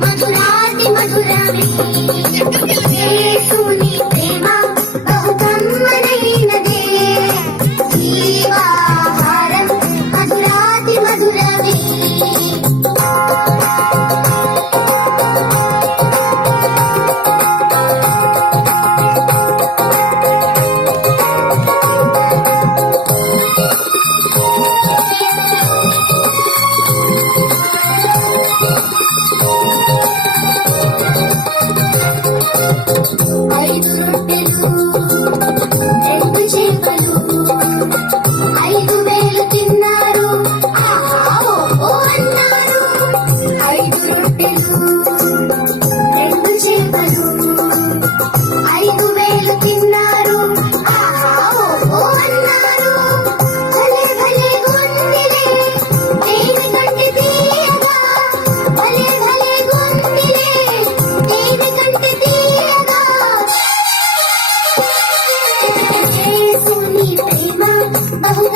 మధురాతి మధురమే. I do not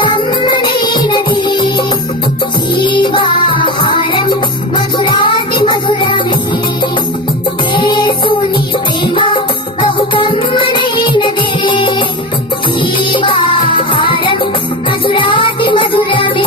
తమ్ముడైనది జీవాహారం మధురాతి మధురమే యేసుని ప్రేమ బహు తమ్ముడైనది జీవాహారం మధురాతి మధురమే